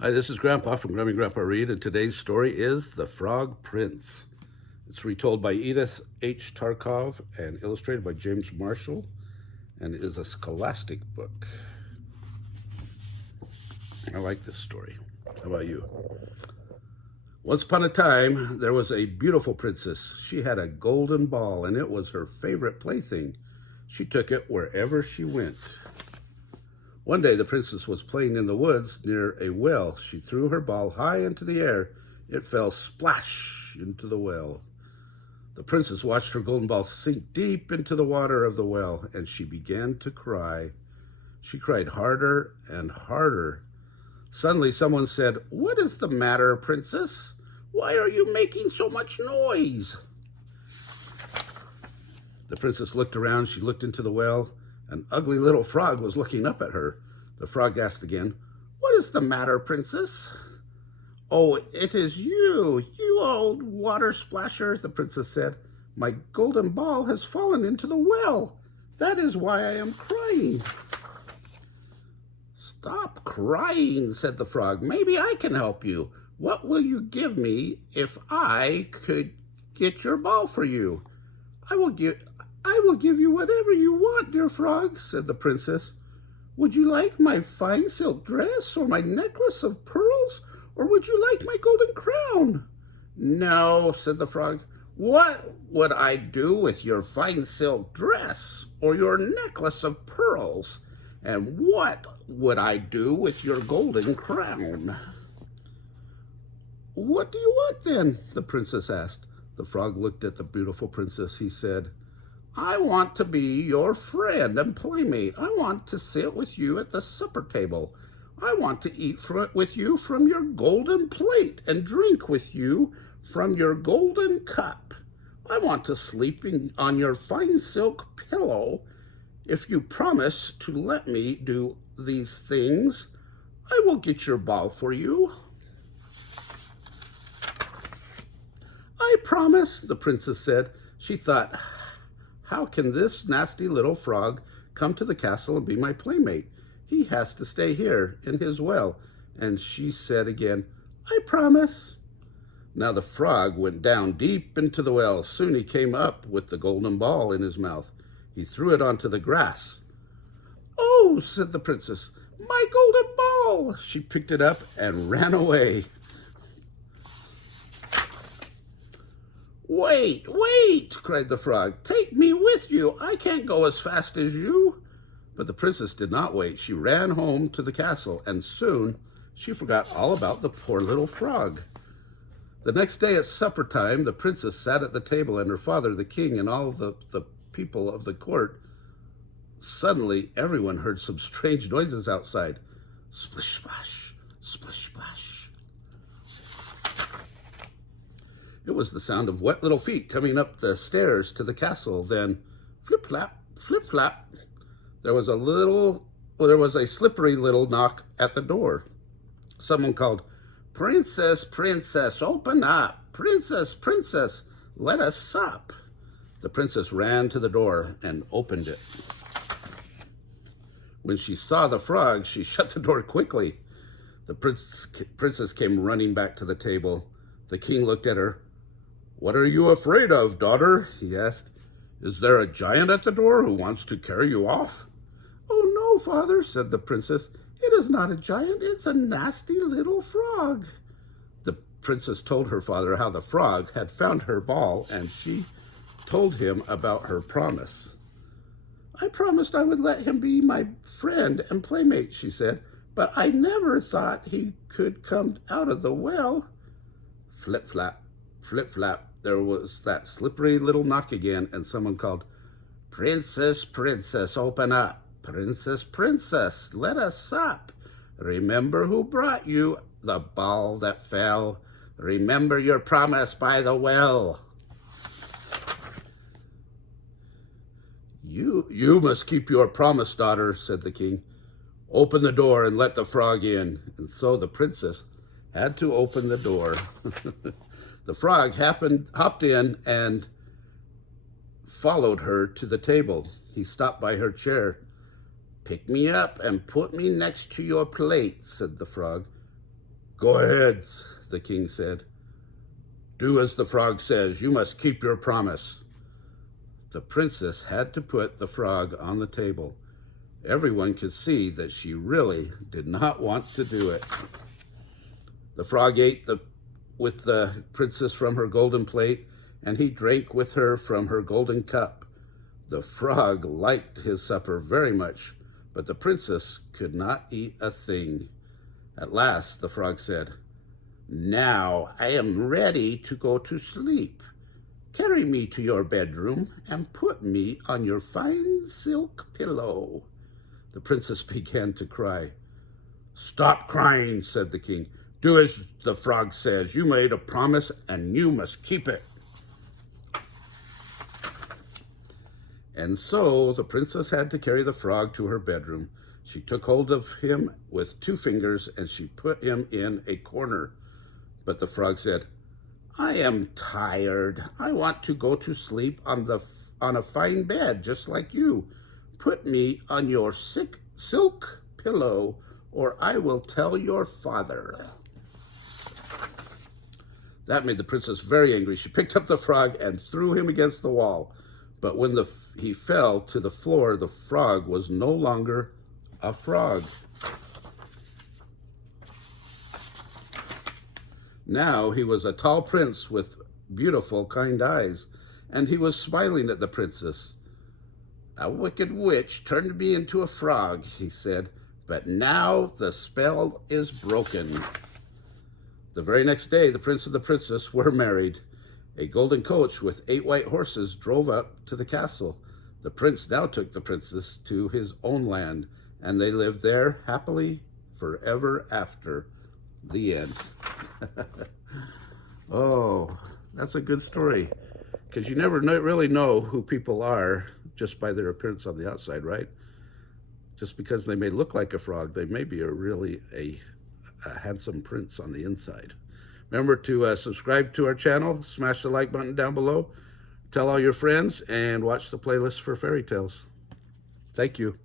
Hi, this is Grandpa from Grammy Grandpa Read, and today's story is The Frog Prince. It's retold by Edith H. Tarcov and illustrated by James Marshall, and is a scholastic book. I like this story. How about you? Once upon a time, there was a beautiful princess. She had a golden ball, and it was her favorite plaything. She took it wherever she went. One day, the princess was playing in the woods near a well. She threw her ball high into the air. It fell splash into the well. The princess watched her golden ball sink deep into the water of the well, and she began to cry. She cried harder and harder. Suddenly, someone said, "What is the matter, princess? Why are you making so much noise?" The princess looked around. She looked into the well. An ugly little frog was looking up at her. The frog asked again, "What is the matter, princess?" "Oh, it is you, you old water splasher," the princess said. "My golden ball has fallen into the well. That is why I am crying." "Stop crying," said the frog. "Maybe I can help you. What will you give me if I could get your ball for you?" I will give you whatever you want, dear frog," said the princess. "Would you like my fine silk dress or my necklace of pearls, or would you like my golden crown?" "No," said the frog. "What would I do with your fine silk dress or your necklace of pearls? And what would I do with your golden crown?" "What do you want then?" the princess asked. The frog looked at the beautiful princess. He said, "I want to be your friend and playmate. I want to sit with you at the supper table. I want to eat with you from your golden plate and drink with you from your golden cup. I want to sleep on your fine silk pillow. If you promise to let me do these things, I will get your ball for you." "I promise," the princess said. She thought, "How can this nasty little frog come to the castle and be my playmate? He has to stay here in his well." And she said again, "I promise." Now the frog went down deep into the well. Soon he came up with the golden ball in his mouth. He threw it onto the grass. "Oh," said the princess, "my golden ball!" She picked it up and ran away. "Wait, wait," cried the frog. "Take me with you. I can't go as fast as you." But the princess did not wait. She ran home to the castle, and soon she forgot all about the poor little frog. The next day at supper time, the princess sat at the table, and her father, the king, and all the people of the court. Suddenly, everyone heard some strange noises outside. Splish, splash, splish, splash. It was the sound of wet little feet coming up the stairs to the castle. Then, flip, flap, flip, flap. There was a slippery little knock at the door. Someone called, "Princess, princess, open up. Princess, princess, let us sup." The princess ran to the door and opened it. When she saw the frog, she shut the door quickly. The princess came running back to the table. The king looked at her. "What are you afraid of, daughter?" he asked. "Is there a giant at the door who wants to carry you off?" "Oh, no, father," said the princess. "It is not a giant. It's a nasty little frog." The princess told her father how the frog had found her ball, and she told him about her promise. "I promised I would let him be my friend and playmate," she said, "but I never thought he could come out of the well." Flip, flap, flip, flap. There was that slippery little knock again, and someone called, "Princess, princess, open up. Princess, princess, let us sup. Remember who brought you the ball that fell. Remember your promise by the well." You must keep your promise, daughter," said the king. "Open the door and let the frog in." And so the princess had to open the door. The frog hopped in and followed her to the table. He stopped by her chair. "Pick me up and put me next to your plate," said the frog. Go ahead, the king said. Do as the frog says. You must keep your promise. The princess had to put the frog on the table. Everyone could see that she really did not want to do it. The frog ate with the princess from her golden plate, and he drank with her from her golden cup. The frog liked his supper very much, but the princess could not eat a thing. At last, the frog said, Now I am ready to go to sleep. Carry me to your bedroom and put me on your fine silk pillow. The princess began to cry. Stop crying, said the king. Do as the frog says. You made a promise and you must keep it. And so the princess had to carry the frog to her bedroom. She took hold of him with 2 fingers and she put him in a corner. But the frog said, I am tired. I want to go to sleep on a fine bed, just like you. Put me on your silk pillow, or I will tell your father. That made the princess very angry. She picked up the frog and threw him against the wall. But when he fell to the floor, the frog was no longer a frog. Now he was a tall prince with beautiful, kind eyes, and he was smiling at the princess. A wicked witch turned me into a frog, he said, but now the spell is broken. The very next day, the prince and the princess were married. A golden coach with 8 white horses drove up to the castle. The prince now took the princess to his own land, and they lived there happily forever after. The end. Oh, that's a good story, because you never really know who people are just by their appearance on the outside, right? Just because they may look like a frog, they may be really a handsome prince on the inside. Remember to subscribe to our channel, smash the like button down below, tell all your friends, and watch the playlist for fairy tales. Thank you.